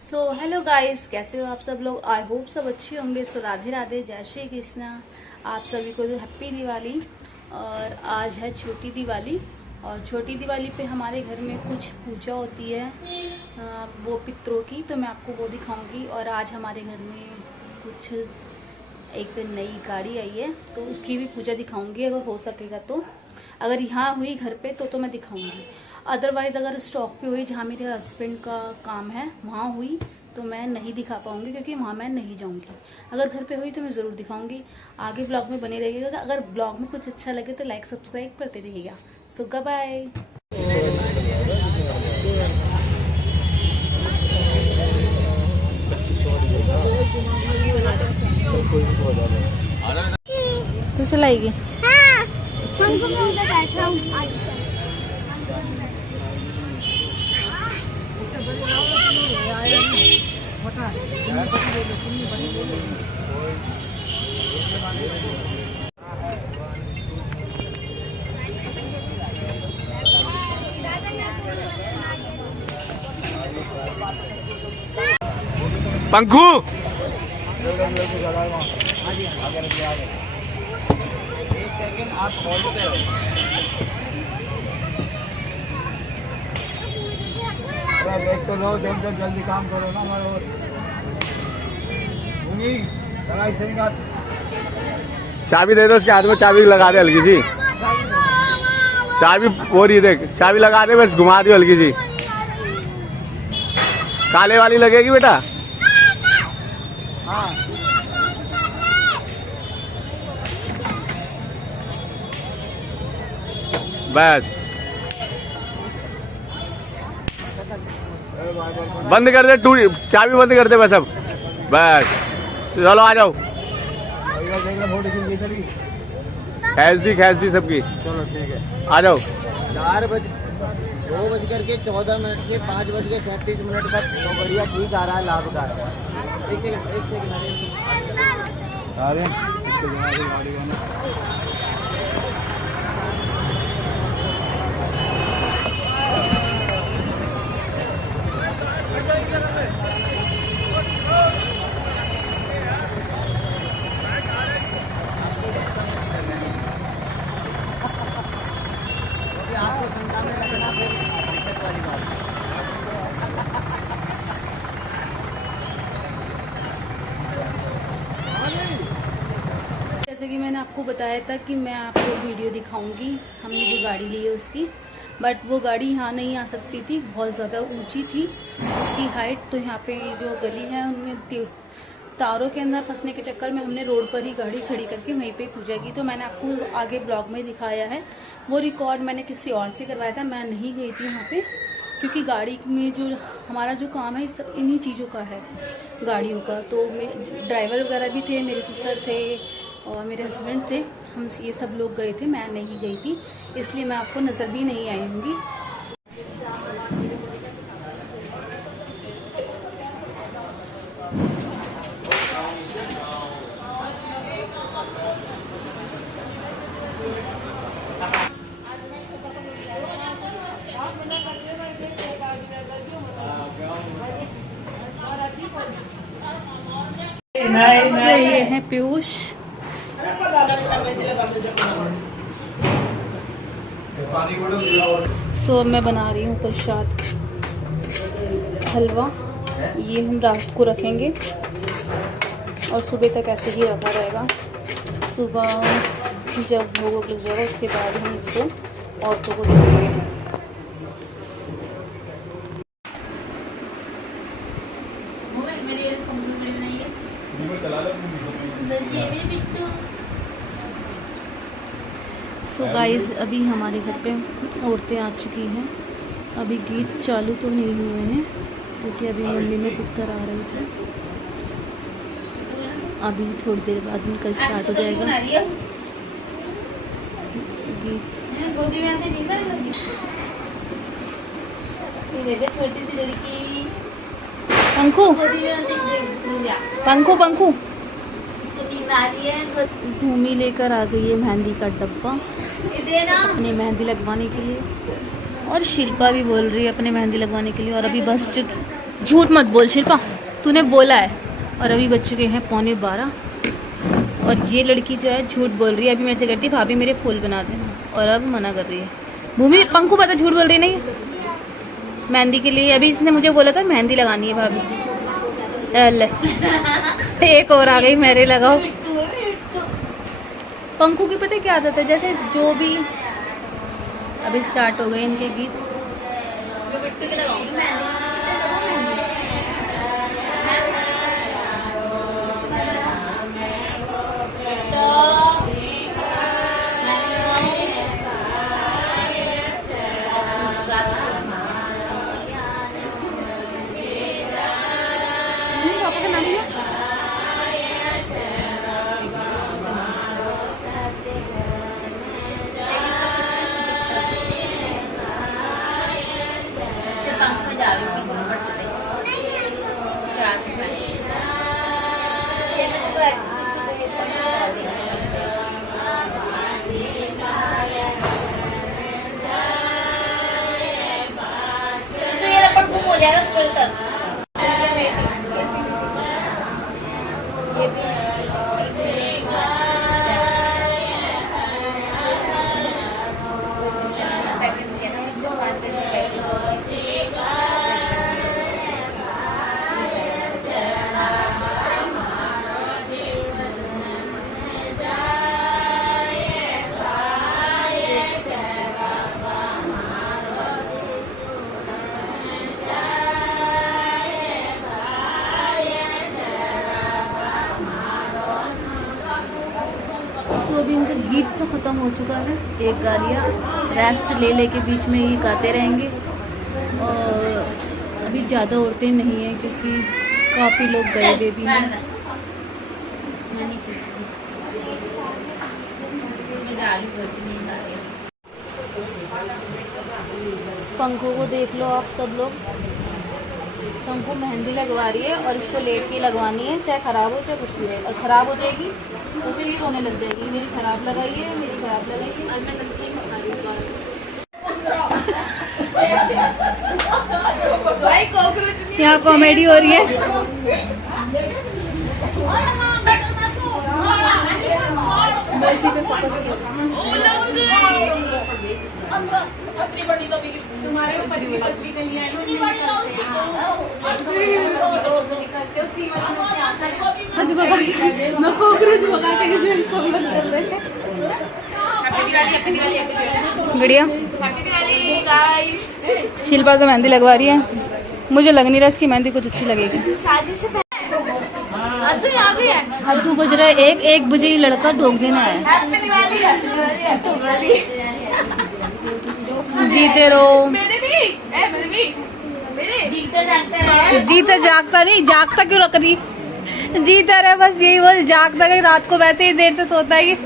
So hello guys, कैसे हो आप सब लोग। आई होप सब अच्छे होंगे। सो राधे राधे, जय श्री कृष्णा। आप सभी को हैप्पी दिवाली। और आज है छोटी दिवाली। और छोटी दिवाली पे हमारे घर में कुछ पूजा होती है वो पितरों की, तो मैं आपको वो दिखाऊंगी। और आज हमारे घर में कुछ एक नई गाड़ी आई है, तो उसकी भी पूजा दिखाऊंगी अगर हो सकेगा तो। अगर यहाँ हुई घर पे तो मैं दिखाऊंगी। अदरवाइज़ अगर स्टॉक पे हुई जहाँ मेरे हस्बैंड का काम है वहाँ हुई तो मैं नहीं दिखा पाऊंगी, क्योंकि वहाँ मैं नहीं जाऊंगी। अगर घर पे हुई तो मैं ज़रूर दिखाऊंगी। आगे ब्लॉग में बने रहिएगा। अगर ब्लॉग में कुछ अच्छा लगे तो लाइक सब्सक्राइब करते रहिएगा। सो बाय। तो चलाएगी। हाँ, हमको मैं उधर बैठा हूँ। पंखू आप बोलते हो। देख तो लो, देख तो जल्दी काम करो ना हमारे। और चाबी दे दो उसके हाथ में, चाबी लगा दे हल्की सी। चाबी वो रही, देख चाबी लगा दे, बस घुमा दियो हल्की सी। काले वाली लगेगी बेटा। हाँ बस बंद कर दे, चाबी बंद कर दे बस। अब बस चलो आ जाओ। खैस दी सबकी। चलो ठीक है, आ जाओ। 2:14 से 5:37 तक तो बढ़िया ठीक आ रहा है, लाभदायक। आपको संख्या में रखना फिर दिक्कत वाली बात है। जैसे कि मैंने आपको बताया था कि मैं आपको वीडियो दिखाऊंगी हमने जो गाड़ी ली है उसकी। बट वो गाड़ी यहाँ नहीं आ सकती थी, बहुत ज़्यादा ऊंची थी उसकी हाइट। तो यहाँ पे जो गली है उनमें तारों के अंदर फंसने के चक्कर में हमने रोड पर ही गाड़ी खड़ी करके वहीं पे पूजा की। तो मैंने आपको आगे ब्लॉग में दिखाया है। वो रिकॉर्ड मैंने किसी और से करवाया था, मैं नहीं गई थी वहाँ पे, क्योंकि गाड़ी में जो हमारा जो काम है इन्हीं चीज़ों का है, गाड़ियों का। तो ड्राइवर वगैरह भी थे, मेरे ससुर थे और मेरे हस्बैंड थे, हम ये सब लोग गए थे, मैं नहीं गई थी, इसलिए मैं आपको नज़र भी नहीं आई होंगी। ये है पीयूष। सो मैं बना रही हूँ प्रसाद हलवा। ये हम रात को रखेंगे और सुबह तक ऐसे ही रखा रहेगा। सुबह जब भोग लग जाएगा उसके बाद हम इसको औरतों को देंगे। सो गाइस, अभी हमारे घर पे औरतें आ चुकी हैं। अभी गीत चालू तो नहीं हुए हैं, क्योंकि अभी मम्मी में पुत्र आ रहे थे। अभी थोड़ी देर बाद इनका स्टार्ट हो जाएगा गीत। छोटी सी लड़की पंखू पंखू पंखू भूमि लेकर आ गई है मेहंदी का डब्बा अपनी मेहंदी लगवाने के लिए। और शिल्पा भी बोल रही है अपने मेहंदी लगवाने के लिए। और अभी बस चुकी झूठ मत बोल शिल्पा, तूने बोला है। और अभी बज चुके हैं 11:15 और ये लड़की जो है झूठ बोल रही है। अभी मेरे से कहती भाभी मेरे फूल बना दे, और अब मना कर रही है। भूमि पंखु पता झूठ बोल रही नहीं, मेहंदी के लिए अभी इसने मुझे बोला था मेहंदी लगानी है भाभी। ले एक और आ गई, मेरे लगाओ। पंखु की पता है क्या आदत है, जैसे जो भी अभी स्टार्ट हो गए इनके गीत। बिट्टू के लगाऊंगी मेहंदी। पापा का नाम क्या? हो जाएगा स्कूल तक। ये भी अभी इनका गीत से ख़त्म हो चुका है। एक गा लिया, रेस्ट ले लेके बीच में ये गाते रहेंगे। और अभी ज़्यादा औरतें नहीं हैं क्योंकि काफ़ी लोग गए हुए भी हैं। पंखों को देख लो आप सब लोग, पंखों मेहंदी लगवा रही है और इसको लेट के लगवानी है, चाहे ख़राब हो चाहे कुछ भी है। और ख़राब हो जाएगी तो फिर ये रोने लग जाएगी, मेरी ख़राब लगाई है, मेरी ख़राब लगाई है। आज मैं नमकीन खा रही हूँ, यहाँ कॉमेडी हो रही है। इसी पे फोकस किया बढ़िया। शिल्पा तो मेहंदी लगवा रही है, मुझे लग नहीं रहा इसकी मेहंदी कुछ अच्छी लगेगी। हद्दू बज रहा है, एक बजे ही लड़का ढोक देना है। जीते रहो, जीते जागता नहीं, जागता क्यों रख रही, जीता रहे बस, यही बोल, जागता कहीं रात को वैसे ही देर से सोता ही।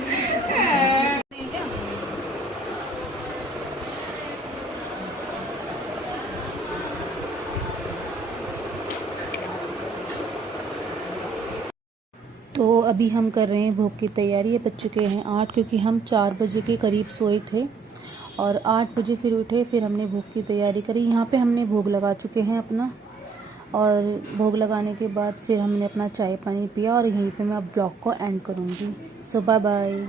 तो अभी हम कर रहे हैं भोग की तैयारी। ये बज चुके हैं 8 क्योंकि हम 4 बजे के करीब सोए थे और 8 बजे फिर उठे, फिर हमने भोग की तैयारी करी। यहाँ पे हमने भोग लगा चुके हैं अपना, और भोग लगाने के बाद फिर हमने अपना चाय पानी पिया और यहीं पे मैं अब ब्लॉग को एंड करूँगी। सो बाय बाय।